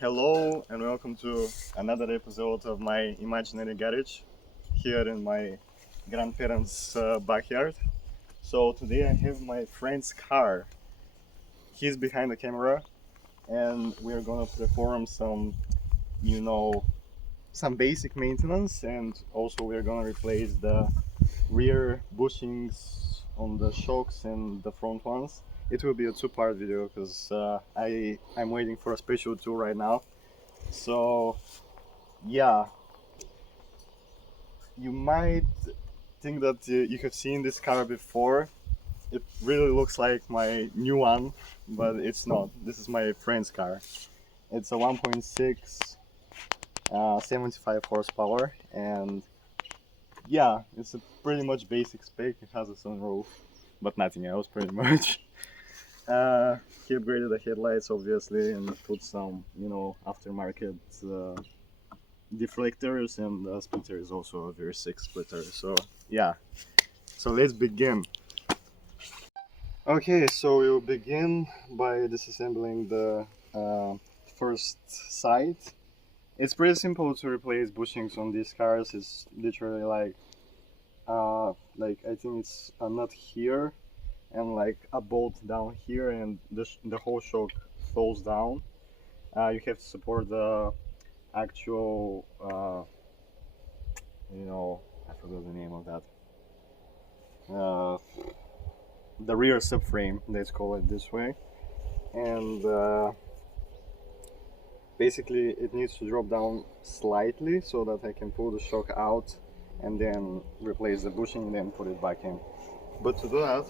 Hello and welcome to another episode of my imaginary garage here in my grandparents' backyard. So today I have my friend's car. He's behind the camera and we're gonna perform you know, some basic maintenance, and also we're gonna replace the rear bushings on the shocks and the front ones. It will be a two-part video because I'm waiting for a special tool right now. So yeah, you might think that you have seen this car before. It really looks like my new one, but it's not. This is my friend's car. It's a 1.6 75 horsepower, and yeah, it's a pretty much basic spec. It has a sunroof, but nothing else pretty much. He upgraded the headlights obviously and put some, aftermarket deflectors, and the splitter is also a V6 splitter. So yeah, so let's begin. Okay, so we'll begin by disassembling the first side. It's pretty simple to replace bushings on these cars. It's literally like I think it's a nut here and like a bolt down here, and the whole shock falls down. You have to support the actual I forgot the name of that, the rear subframe, let's call it this way. And basically it needs to drop down slightly so that I can pull the shock out and then replace the bushing and then put it back in. But to do that,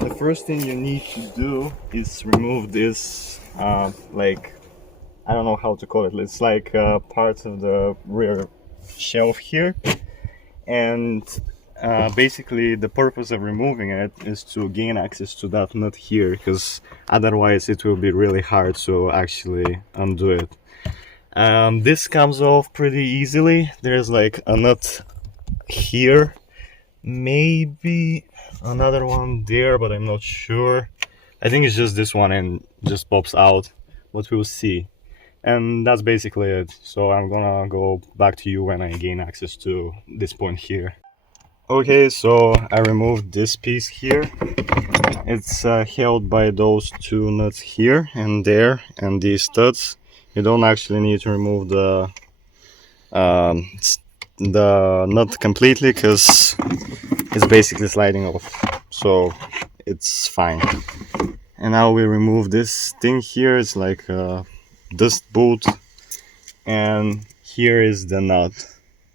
the first thing you need to do is remove this like, I don't know how to call it. It's like part of the rear shelf here, and basically the purpose of removing it is to gain access to that nut here, because otherwise it will be really hard to actually undo it. This comes off pretty easily. There's like a nut here, maybe another one there, but I'm not sure. I think it's just this one and just pops out, but we'll see. And that's basically it. So I'm gonna go back to you when I gain access to this point here. Okay, so I removed this piece here. It's held by those two nuts here and there, and these studs. You don't actually need to remove the nut completely, because it's basically sliding off, so it's fine. And now we remove this thing here. It's like a dust boot, and here is the nut.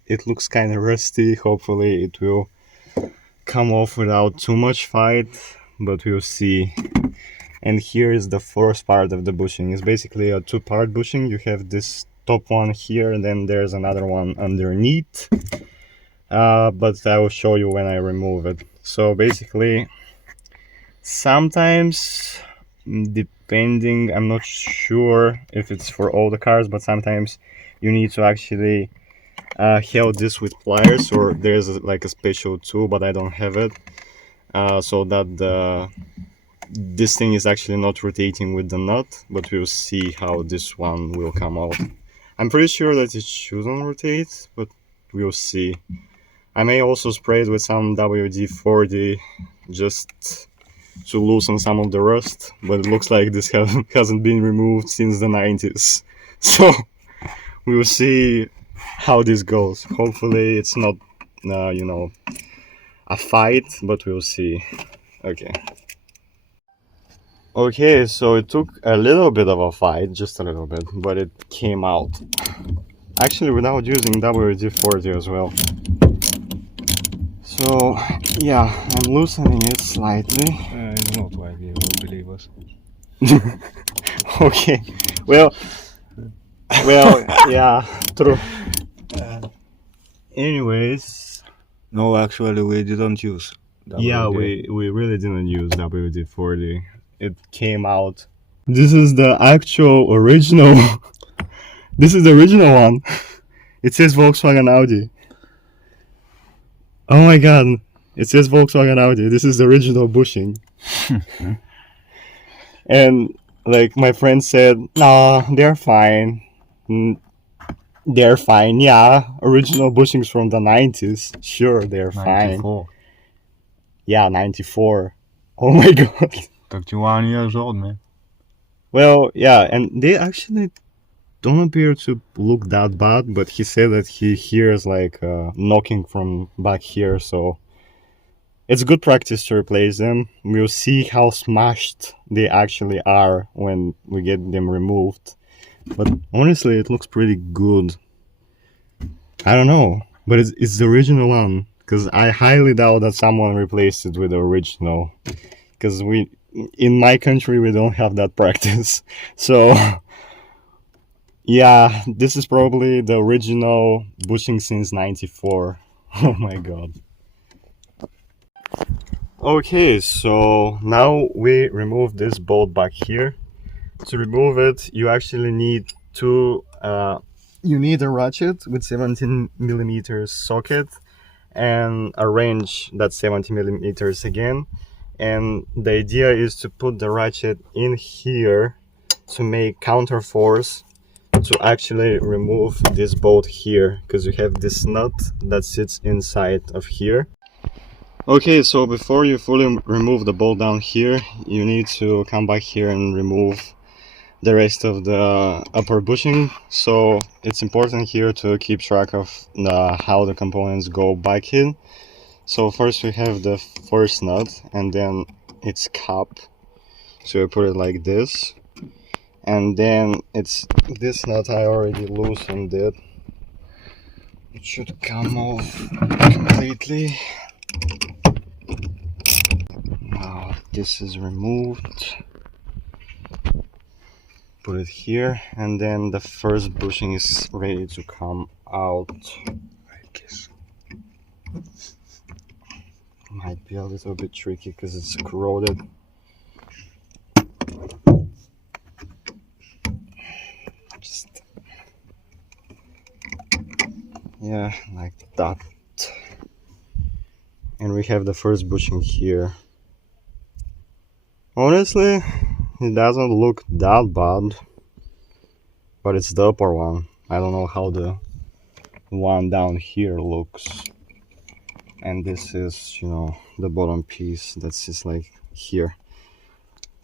It looks kind of rusty. Hopefully it will come off without too much fight, but we'll see. And here is the first part of the bushing. It's basically a two-part bushing. You have this top one here, and then there's another one underneath, but I will show you when I remove it. So basically, sometimes, depending, I'm not sure if it's for all the cars, but sometimes you need to actually hold this with pliers, or there's like a special tool, but I don't have it, so that this thing is actually not rotating with the nut. But we'll see how this one will come out. I'm pretty sure that it shouldn't rotate, but we'll see. I may also spray it with some WD-40 just to loosen some of the rust, but it looks like this hasn't been removed since the 90s. So we'll see how this goes. Hopefully it's not, a fight, but we'll see. Okay, so it took a little bit of a fight, just a little bit, but it came out. Actually, without using WD-40 as well. So, yeah, I'm loosening it slightly. Not why they will believe us. Okay, well, yeah, true. Anyways, No, actually, we didn't use. yeah, we really didn't use WD-40. It came out. This is the actual original. This is the original one. It says Volkswagen Audi. Oh my god, it says Volkswagen Audi. This is the original bushing. And like my friend said, nah, they're fine. They're fine, yeah. Original bushings from the 90s. Sure, they're fine. 94. Yeah, 94. Oh my god. 31 years old, man. Well, yeah, and they actually don't appear to look that bad, but he said that he hears like knocking from back here, so it's good practice to replace them. We'll see how smashed they actually are when we get them removed. But honestly, it looks pretty good. I don't know, but it's the original one, because I highly doubt that someone replaced it with the original, because in my country we don't have that practice. So yeah, this is probably the original bushing since 94. Oh my god. Okay, so now we remove this bolt back here. To remove it, you actually need you need a ratchet with 17 millimeters socket and a wrench that's 70 millimeters again. And the idea is to put the ratchet in here to make counter force to actually remove this bolt here, because you have this nut that sits inside of here. Okay, so before you fully remove the bolt down here, you need to come back here and remove the rest of the upper bushing. So it's important here to keep track of how the components go back in. So first we have the first nut and then its cap. So you put it like this. And then it's this nut I already loosened it. It should come off completely. Now this is removed. Put it here, and then the first bushing is ready to come out. Like this. Might be a little bit tricky because it's corroded. Just yeah, like that. And we have the first bushing here. Honestly, it doesn't look that bad, but it's the upper one. I don't know how the one down here looks. And this is, you know, the bottom piece that's just like here.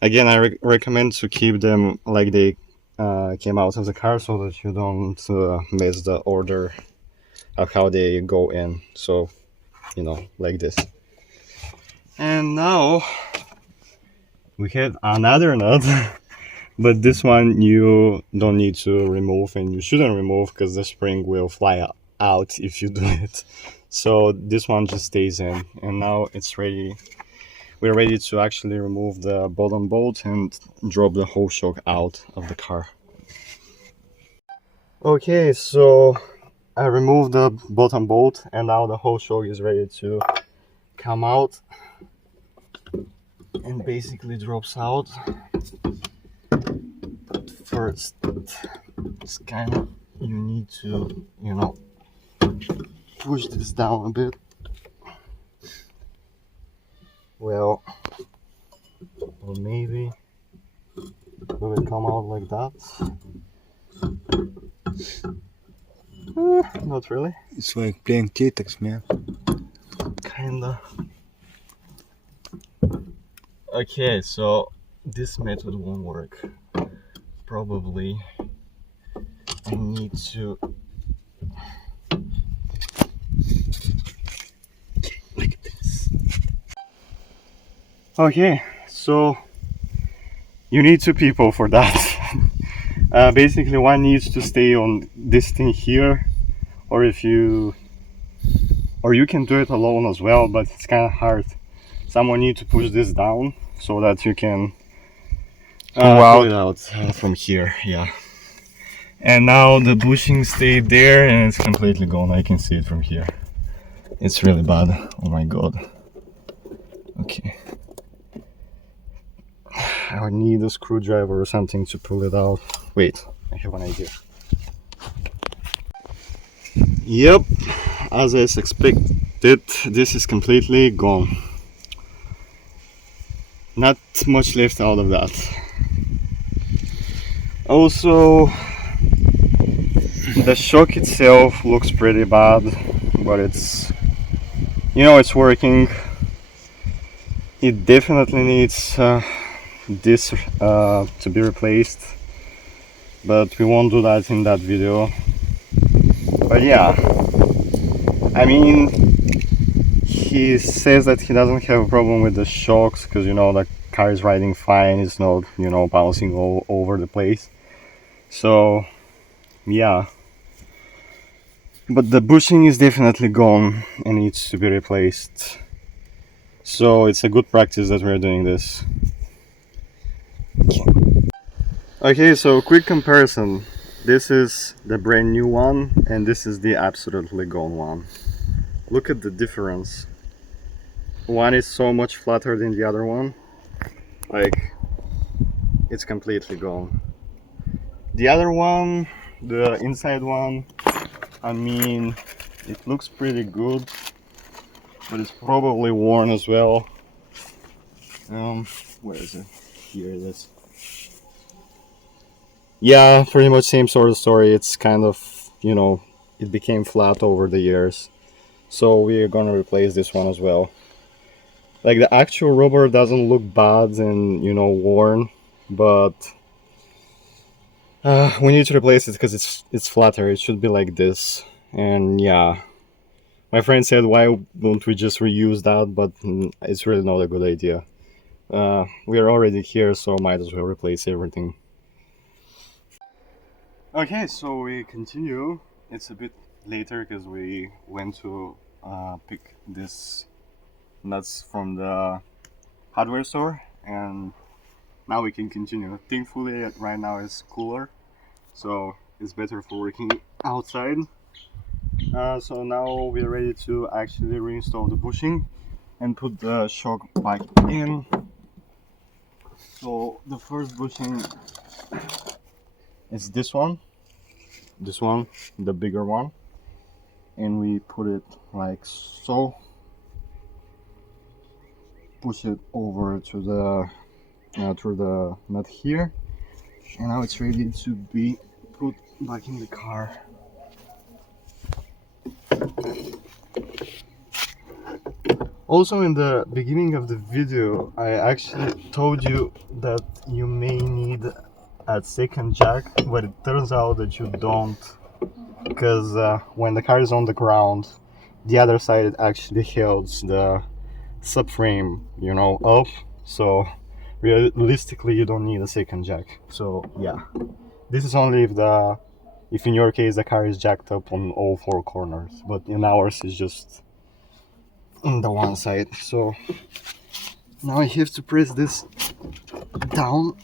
Again, I recommend to keep them like they came out of the car, so that you don't miss the order of how they go in. So, you know, like this. And now we have another nut, but this one you don't need to remove, and you shouldn't remove because the spring will fly out if you do it. So this one just stays in, and now it's ready. We're ready to actually remove the bottom bolt and drop the whole shock out of the car. Okay, so I removed the bottom bolt and now the whole shock is ready to come out and basically drops out. But first, it's kind of, you need to, you know, push this down a bit. Well, or maybe will it come out like that? Not really. It's like playing Tetris, man. Kinda. Okay, so this method won't work. Probably I need to like this. Okay, so you need two people for that. Basically, one needs to stay on this thing here, or you can do it alone as well, but it's kind of hard. Someone needs to push this down so that you can pull it out from here. Yeah. And now the bushing stayed there and it's completely gone. I can see it from here. It's really bad. Oh my god. Okay. I would need a screwdriver or something to pull it out. Wait, I have an idea. Yep, as I expected, this is completely gone. Not much left out of that. Also, the shock itself looks pretty bad, but it's, it's working. It definitely needs this to be replaced, but we won't do that in that video. But yeah, I mean, he says that he doesn't have a problem with the shocks because the car is riding fine, it's not bouncing all over the place. So yeah, but the bushing is definitely gone and needs to be replaced. So it's a good practice that we're doing this. Okay, so quick comparison. This is the brand new one and this is the absolutely gone one. Look at the difference. One is so much flatter than the other one. Like, it's completely gone. The other one, the inside one, I mean, it looks pretty good, but it's probably worn as well. Where is it? Here it is. Yeah, pretty much same sort of story. It's kind of, it became flat over the years. So we're gonna replace this one as well. Like, the actual rubber doesn't look bad and, worn, but we need to replace it because it's flatter. It should be like this. And yeah, my friend said, why don't we just reuse that? But it's really not a good idea. We are already here, so might as well replace everything. Okay, so we continue. It's a bit later because we went to pick this nuts from the hardware store, and now we can continue. Thankfully, right now it's cooler, so it's better for working outside. So now we're ready to actually reinstall the bushing and put the shock back in. So the first bushing is this one, the bigger one, and we put it like so. Push it over to the through the nut here, and now it's ready to be put back in the car. Also, in the beginning of the video, I actually told you that you may need a second jack, but it turns out that you don't, because when the car is on the ground, the other side it actually holds the subframe, up. So realistically, you don't need a second jack. So yeah, this is only if in your case the car is jacked up on all four corners, but in ours is just on the one side. So now I have to press this down.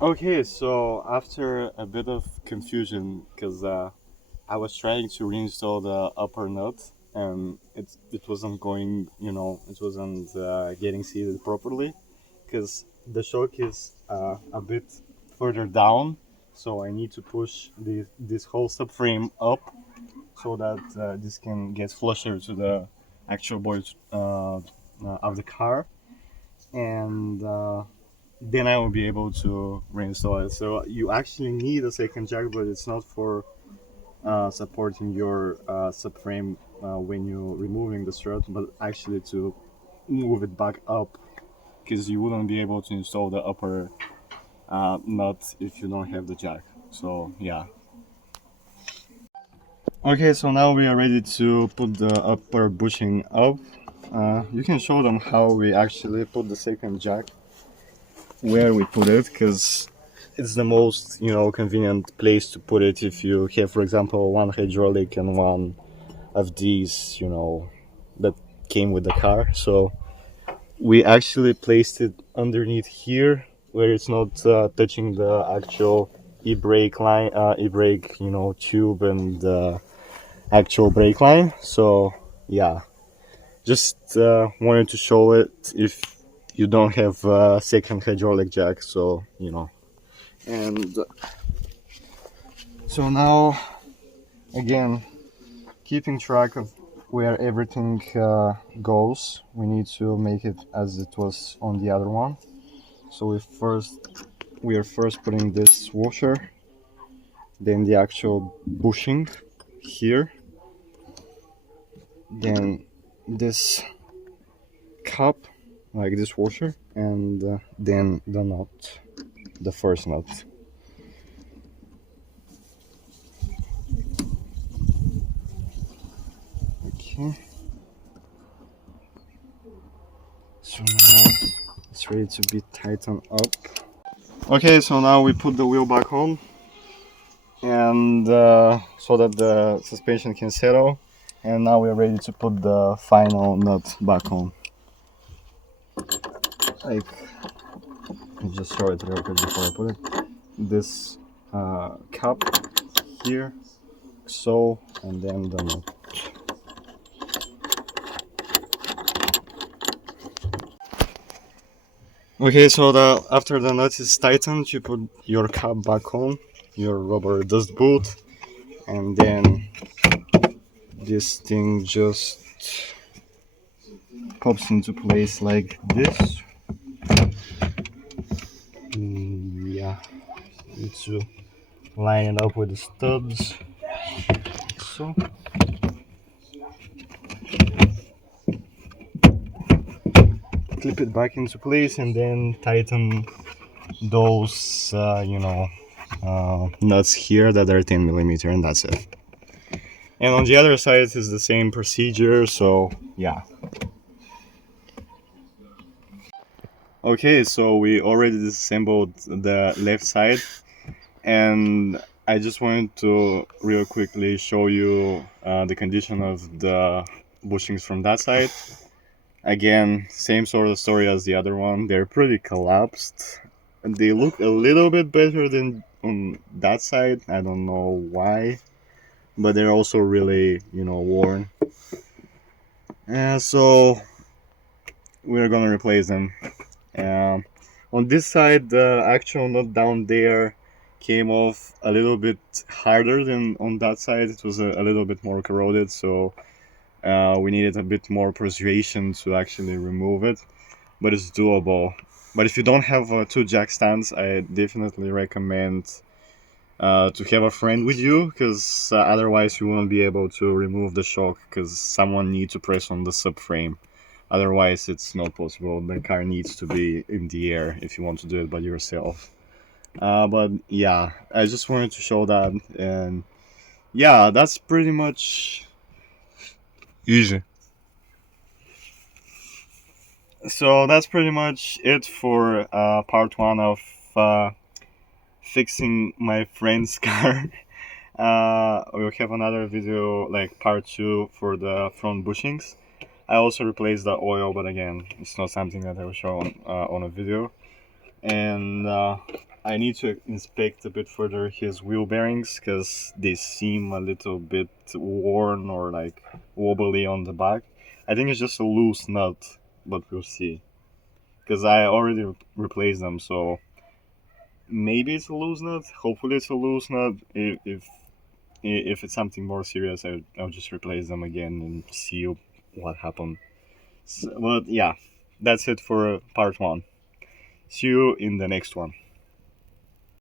Okay, so after a bit of confusion, because I was trying to reinstall the upper nut and it wasn't going, it wasn't getting seated properly, because the shock is a bit further down, so I need to push this whole subframe up so that this can get flusher to the actual body of the car, and then I will be able to reinstall it. So you actually need a second jack, but it's not for supporting your subframe when you're removing the strut, but actually to move it back up, because you wouldn't be able to install the upper nut if you don't have the jack. So yeah. Okay, so now we are ready to put the upper bushing up. You can show them how we actually put the second jack, where we put it, because it's the most convenient place to put it if you have, for example, one hydraulic and one of these that came with the car. So we actually placed it underneath here, where it's not touching the actual e-brake line, e-brake tube and actual brake line. So yeah, just wanted to show it if you don't have a second hydraulic jack. So and so now, again, keeping track of where everything goes, we need to make it as it was on the other one. So we first we are first putting this washer, then the actual bushing here, then this cup, like this washer, and then the nut, the first nut. Okay. So now it's ready to be tightened up. Okay, so now we put the wheel back on, and so that the suspension can settle, and now we're ready to put the final nut back on. Like, I'll just show it real quick before I put it. This cap here, so, and then the nut. Okay, so after the nut is tightened, you put your cap back on, your rubber dust boot, and then this thing just pops into place like this. Yeah, need to line it up with the studs. So. Clip it back into place and then tighten those, nuts here that are 10 millimeter, and that's it. And on the other side is the same procedure, so yeah. Okay, so we already disassembled the left side, and I just wanted to real quickly show you the condition of the bushings from that side. Again, same sort of story as the other one. They're pretty collapsed. They look a little bit better than on that side. I don't know why, but they're also really, worn. So we're gonna replace them. On this side, the actual nut down there came off a little bit harder than on that side. It was a little bit more corroded, so we needed a bit more persuasion to actually remove it, but it's doable. But if you don't have two jack stands, I definitely recommend to have a friend with you, because otherwise you won't be able to remove the shock, because someone needs to press on the subframe. Otherwise it's not possible. The car needs to be in the air if you want to do it by yourself. But yeah, I just wanted to show that, and yeah, that's pretty much Easy. so that's pretty much it for part one of fixing my friend's car. We'll have another video, like part two, for the front bushings. I also replaced the oil, but again, it's not something that I will show on a video. And I need to inspect a bit further his wheel bearings, because they seem a little bit worn or like wobbly on the back. I think it's just a loose nut, but we'll see. Because I already replaced them, so maybe it's a loose nut. Hopefully it's a loose nut. If it's something more serious, I'll just replace them again and see what happened. So, but yeah, that's it for part one. See you in the next one.